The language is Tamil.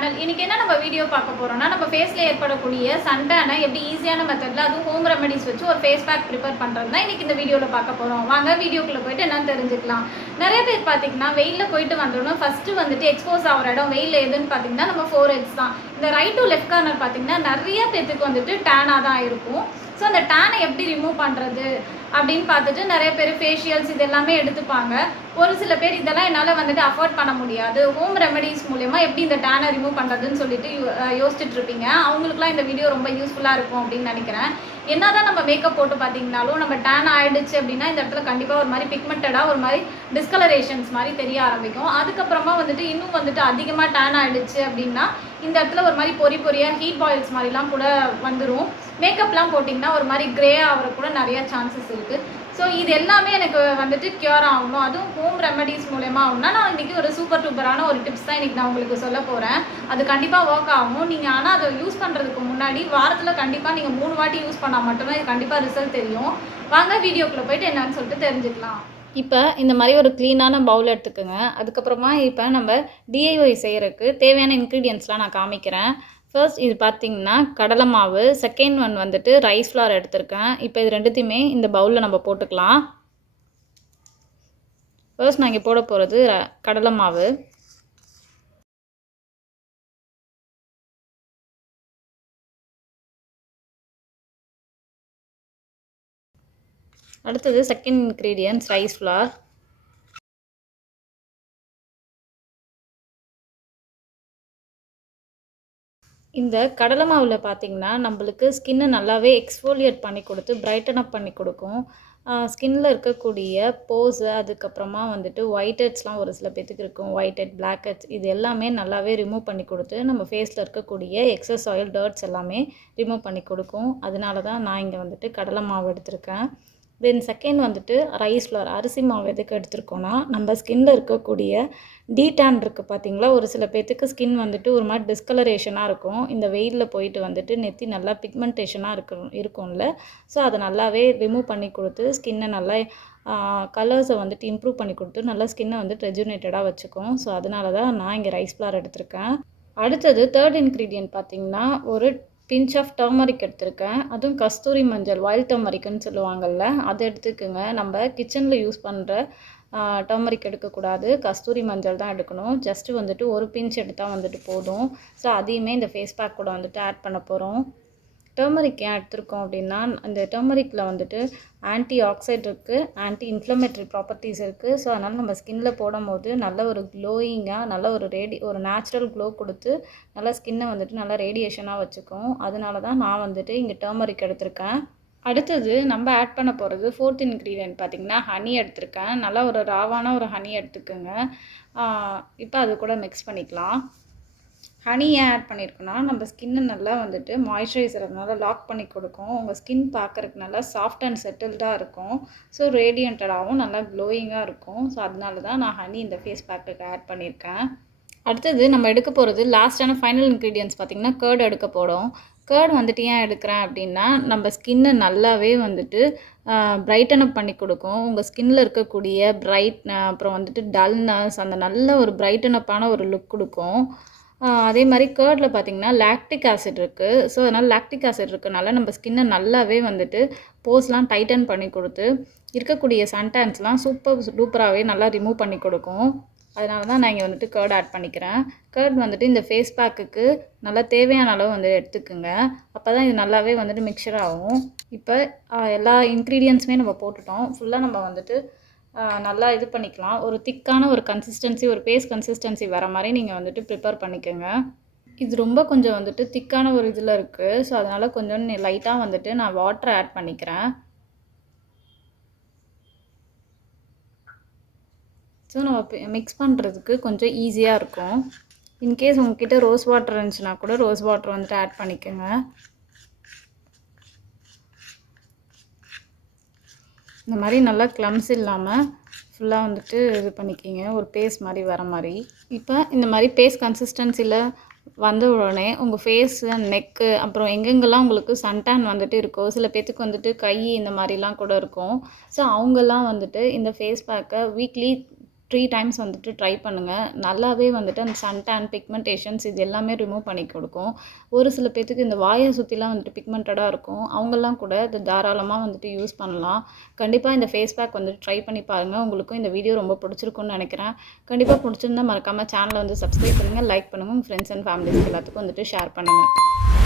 சேனல். இன்னைக்கு என்ன நம்ம வீடியோ பார்க்க போறோம்னா, நம்ம ஃபேஸ்ல ஏற்படக்கூடிய சன்டானை எப்படி ஈஸியான மெத்தட்ல அதுவும் ஹோம் ரெமெடிஸ் வச்சு ஒரு ஃபேஸ் பேக் ப்ரிப்பேர் பண்றது தான் இன்னைக்கு இந்த வீடியோல பார்க்க போறோம். வாங்க வீடியோக்குள்ள போயிட்டு என்னன்னு தெரிஞ்சுக்கலாம். நிறைய பேர் பார்த்தீங்கன்னா வெயில்ல போயிட்டு வந்தோம்னா ஃபர்ஸ்ட் வந்துட்டு எக்ஸ்போஸ் ஆகிற இடம் வெயில் எதுன்னு பார்த்தீங்கன்னா நம்ம ஃபோர்ஹெட்ஸ் தான். இந்த ரைட் டு லெஃப்ட் கார்னர் பார்த்தீங்கன்னா நிறைய பேத்துக்கு வந்துட்டு டேனாக தான் இருக்கும். ஸோ அந்த டேனை எப்படி ரிமூவ் பண்ணுறது அப்படின்னு பார்த்துட்டு நிறைய பேர் ஃபேஷியல்ஸ் இது எல்லாமே எடுத்துப்பாங்க. ஒரு சில பேர் இதெல்லாம் என்னால் வந்துட்டு அஃபோர்ட் பண்ண முடியாது, ஹோம் ரெமெடிஸ் மூலமா எப்படி இந்த டேனை ரிமூவ் பண்ணுறதுன்னு சொல்லிட்டு யோசிச்சுட்டு இருப்பீங்க. அவங்களுக்குலாம் இந்த வீடியோ ரொம்ப யூஸ்ஃபுல்லாக இருக்கும் அப்படின்னு நினைக்கிறேன். என்னதான் நம்ம மேக்கப் போட்டு பார்த்தீங்கனாலும் நம்ம டேன் ஆயிடுச்சு அப்படின்னா இந்த இடத்துல கண்டிப்பாக ஒரு மாதிரி பிக்மெண்டடாக ஒரு மாதிரி டிஸ்கலரேஷன்ஸ் மாதிரி தெரிய ஆரம்பிக்கும். அதுக்கப்புறமா வந்துட்டு இன்னும் வந்துட்டு அதிகமாக டேன் ஆயிடுச்சு அப்படின்னா இந்த இடத்துல ஒரு மாதிரி பொறியாக ஹீட் பாயில்ஸ் மாதிரிலாம் கூட வந்துடும். மேக்கப்லாம் போட்டிங்கன்னா ஒரு மாதிரி க்ரே ஆகிற கூட நிறைய சான்சஸ் இருக்குது. ஸோ இது எல்லாமே எனக்கு வந்துட்டு க்யூர் ஆகணும், அதுவும் ஹோம் ரெமெடிஸ் மூலமாக ஆகணும்னா நான் இன்றைக்கி ஒரு சூப்பர் டூப்பரான ஒரு டிப்ஸ் தான் இன்றைக்கி நான் உங்களுக்கு சொல்ல போகிறேன். அது கண்டிப்பாக ஒர்க் ஆகும். நீங்கள் ஆனால் அதை யூஸ் பண்ணுறதுக்கு முன்னாடி வாரத்தில் கண்டிப்பாக நீங்கள் 3 வாட்டி யூஸ் பண்ணால் மட்டும்தான் இது கண்டிப்பாக ரிசல்ட் தெரியும். வாங்க வீடியோக்குள்ளே போய்ட்டு என்னன்னு சொல்லிட்டு தெரிஞ்சுக்கலாம். இப்போ இந்த மாதிரி ஒரு க்ளீனான பவுல் எடுத்துக்கோங்க. அதுக்கப்புறமா இப்போ நம்ம டிஐஒய் செய்கிறதுக்கு தேவையான இன்க்ரீடியன்ட்ஸ்லாம் நான் காமிக்கிறேன். ஃபர்ஸ்ட் இது பார்த்திங்கன்னா கடலை மாவு, செகண்ட் ஒன் வந்துட்டு ரைஸ் ஃப்ளார் எடுத்திருக்கேன். இப்போ இது ரெண்டுத்தையுமே இந்த பவுலில் நம்ம போட்டுக்கலாம். ஃபர்ஸ்ட் நான் இங்கே போட போகிறது கடலை மாவு. அடுத்தது செகண்ட் இன்க்ரீடியன்ட்ஸ் ரைஸ் ஃப்ளார். இந்த கடலை மாவில் பார்த்திங்கன்னா நம்மளுக்கு ஸ்கின்னை நல்லாவே எக்ஸ்ஃபோலியேட் பண்ணி கொடுத்து பிரைட்டன் அப் பண்ணி கொடுக்கும். ஸ்கின்னில் இருக்கக்கூடிய போஸு, அதுக்கப்புறமா வந்துட்டு ஒயிட் ஹெட்ஸ்லாம் ஒரு சில பேத்துக்கு இருக்கும், ஒயிட் ஹெட், பிளாக் ஹெட்ஸ், இது எல்லாமே நல்லாவே ரிமூவ் பண்ணி கொடுத்து நம்ம ஃபேஸில் இருக்கக்கூடிய எக்ஸஸ் ஆயில், டர்ட்ஸ் எல்லாமே ரிமூவ் பண்ணி கொடுக்கும். அதனால தான் நான் இங்கே வந்துட்டு கடலை மாவு எடுத்திருக்கேன். தென் செகண்ட் வந்துட்டு ரைஸ் ஃப்ளார், அரிசி மாவு எதுக்கு எடுத்துருக்கோன்னா நம்ம ஸ்கின்னில் இருக்கக்கூடிய டீடான் இருக்குது பார்த்திங்களா, ஒரு சில பேர்த்துக்கு ஸ்கின் வந்துட்டு ஒரு மாதிரி டிஸ்கலரேஷனாக இருக்கும். இந்த வெயிலில் போயிட்டு வந்துட்டு நெத்தி நல்லா பிக்மெண்டேஷனாக இருக்கும்ல, ஸோ அதை நல்லாவே ரிமூவ் பண்ணி கொடுத்து ஸ்கின்னை நல்லா கலர்ஸை வந்துட்டு இம்ப்ரூவ் பண்ணி கொடுத்து நல்லா ஸ்கின்னை வந்துட்டு ரெஜுனேட்டடாக வச்சுக்கும். ஸோ அதனால தான் நான் இங்கே ரைஸ் ஃப்ளார் எடுத்திருக்கேன். அடுத்தது தேர்ட் இன்க்ரீடியன்ட் பார்த்திங்கன்னா ஒரு பிஞ்ச் ஆஃப் டர்மரிக் எடுத்திருக்கேன். அதுவும் கஸ்தூரி மஞ்சள், வைல்ட் டர்மரிக்குன்னு சொல்லுவாங்கள்ல, அதை எடுத்துக்கோங்க. நம்ம கிச்சனில் யூஸ் பண்ணுற டர்மரிக் எடுக்கக்கூடாது, கஸ்தூரி மஞ்சள் தான் எடுக்கணும். ஜஸ்ட்டு வந்துட்டு ஒரு பிஞ்ச் எடுத்தால் வந்துட்டு போதும். ஸோ அதையுமே இந்த ஃபேஸ் பேக் கூட வந்துட்டு ஆட் பண்ண போகிறோம். டர்மரிக் ஏன் எடுத்திருக்கோம் அப்படின்னா அந்த டர்மரிக்கில் வந்துட்டு ஆன்டி ஆக்சைட் இருக்குது, ஆன்டி இன்ஃப்ளமேட்டரி ப்ராப்பர்ட்டிஸ் இருக்குது. ஸோ அதனால் நம்ம ஸ்கின்னில் போடும்போது நல்ல ஒரு க்ளோயிங்காக, நல்ல ஒரு நேச்சுரல் க்ளோ கொடுத்து நல்லா ஸ்கின்னை வந்துட்டு நல்லா ரேடியேஷனாக வச்சுக்கும். அதனால தான் நான் வந்துட்டு இங்கே டர்மரிக் எடுத்திருக்கேன். அடுத்தது நம்ம ஆட் பண்ண போகிறது ஃபோர்த் இன்க்ரீடியன்ட் பார்த்திங்கன்னா ஹனி எடுத்திருக்கேன். நல்லா ஒரு ராவான ஒரு ஹனி எடுத்துக்கோங்க. இப்போ அது கூட மிக்ஸ் பண்ணிக்கலாம். ஹனி ஏன் ஆட் பண்ணியிருக்கோன்னா நம்ம ஸ்கின்னை நல்லா வந்துட்டு மாய்ஸ்சரைசர் அதனால லாக் பண்ணி கொடுக்கும். உங்கள் ஸ்கின் பார்க்குறதுக்கு நல்லா சாஃப்ட் அண்ட் செட்டில்டாக இருக்கும். ஸோ ரேடியன்டடாகவும் நல்லா க்ளோயிங்காக இருக்கும். ஸோ அதனால தான் நான் ஹனி இந்த ஃபேஸ் பேக்குக்கு ஆட் பண்ணியிருக்கேன். அடுத்தது நம்ம எடுக்க போகிறது லாஸ்ட்டான ஃபைனல் இன்க்ரீடியன்ட்ஸ் பார்த்திங்கன்னா கர்ட் எடுக்க போகிறோம். கர்ட் வந்துட்டு ஏன் எடுக்கிறேன் அப்படின்னா நம்ம ஸ்கின்னை நல்லாவே வந்துட்டு பிரைட்டன் அப் பண்ணி கொடுக்கும். உங்கள் ஸ்கின்னில் இருக்கக்கூடிய அப்புறம் வந்துட்டு டல்னஸ், அந்த நல்ல ஒரு பிரைட்டன் அப்பான ஒரு லுக் கொடுக்கும். அதே மாதிரி கர்டில் பார்த்திங்கன்னா லாக்டிக் ஆசிட் இருக்குது. ஸோ அதனால் லாக்டிக் ஆசிட் இருக்கனால நம்ம ஸ்கின்னை நல்லாவே வந்துட்டு போஸ்லாம் டைட்டன் பண்ணி கொடுத்து இருக்கக்கூடிய சன்டான்ஸ்லாம் சூப்பர் டூப்பராகவே நல்லா ரிமூவ் பண்ணி கொடுக்கும். அதனால தான் நான் இங்கே வந்துட்டு கர்ட் ஆட் பண்ணிக்கிறேன். கர்ட் வந்துட்டு இந்த ஃபேஸ் பேக்குக்கு நல்லா தேவையான அளவு வந்து எடுத்துக்குங்க. அப்போ தான் இது நல்லாவே வந்துட்டு மிக்சர் ஆகும். இப்போ எல்லா இன்க்ரீடியன்ஸுமே நம்ம போட்டுட்டோம். ஃபுல்லாக நம்ம வந்துட்டு நல்லா இது பண்ணிக்கலாம். ஒரு திக்கான ஒரு கன்சிஸ்டன்சி, ஒரு பேஸ்ட் கன்சிஸ்டன்சி வர மாதிரி நீங்கள் வந்துட்டு ப்ரிப்பேர் பண்ணிக்கோங்க. இது ரொம்ப கொஞ்சம் வந்துட்டு திக்கான ஒரு இதில் இருக்குது. ஸோ அதனால் கொஞ்சம் லைட்டாக வந்துட்டு நான் வாட்டர் ஆட் பண்ணிக்கிறேன். ஸோ நம்ம மிக்ஸ் பண்ணுறதுக்கு கொஞ்சம் ஈஸியாக இருக்கும். இன்கேஸ் உங்ககிட்ட ரோஸ் வாட்டர் இருந்துச்சுன்னா கூட ரோஸ் வாட்டர் வந்துட்டு ஆட் பண்ணிக்கோங்க. இந்த மாதிரி நல்லா க்ளம்ஸ் இல்லாமல் ஃபுல்லாக வந்துட்டு இது பண்ணிக்கிங்க, ஒரு பேஸ்ட் மாதிரி வர மாதிரி. இப்போ இந்த மாதிரி பேஸ்ட் கன்சிஸ்டன்சியில் வந்த உடனே உங்கள் ஃபேஸு, நெக்கு, அப்புறம் எங்கெங்கெல்லாம் உங்களுக்கு சன்டான் வந்துட்டு இருக்கோ, சில பேர்த்துக்கு வந்துட்டு கை இந்த மாதிரிலாம் கூட இருக்கும். ஸோ அவங்கெல்லாம் வந்துட்டு இந்த ஃபேஸ் பேக்கை வீக்லி டைம்ஸ் வந்துட்டு ட்ரை பண்ணுங்கள். நல்லாவே வந்துட்டு அந்த சன்டான், பிக்மெண்டேஷன்ஸ் இது எல்லாமே ரிமூவ் பண்ணி கொடுக்கும். ஒரு சில பேத்துக்கு இந்த வாயை சுற்றிலாம் வந்துட்டு பிக்மெண்டடாக இருக்கும். அவங்கெல்லாம் கூட இது தாராளமாக வந்துட்டு யூஸ் பண்ணலாம். கண்டிப்பாக இந்த ஃபேஸ் பேக் வந்துட்டு ட்ரை பண்ணி பாருங்கள். உங்களுக்கும் இந்த வீடியோ ரொம்ப பிடிச்சிருக்குன்னு நினைக்கிறேன். கண்டிப்பாக பிடிச்சிருந்தா மறக்காமல் சேனலை வந்து சப்ஸ்கிரைப் பண்ணுங்கள், லைக் பண்ணுங்கள், உங்கள் ஃப்ரெண்ட்ஸ் அண்ட் ஃபேமிலிஸ்க்கு எல்லாத்துக்கும் வந்துட்டு ஷேர் பண்ணுங்கள்.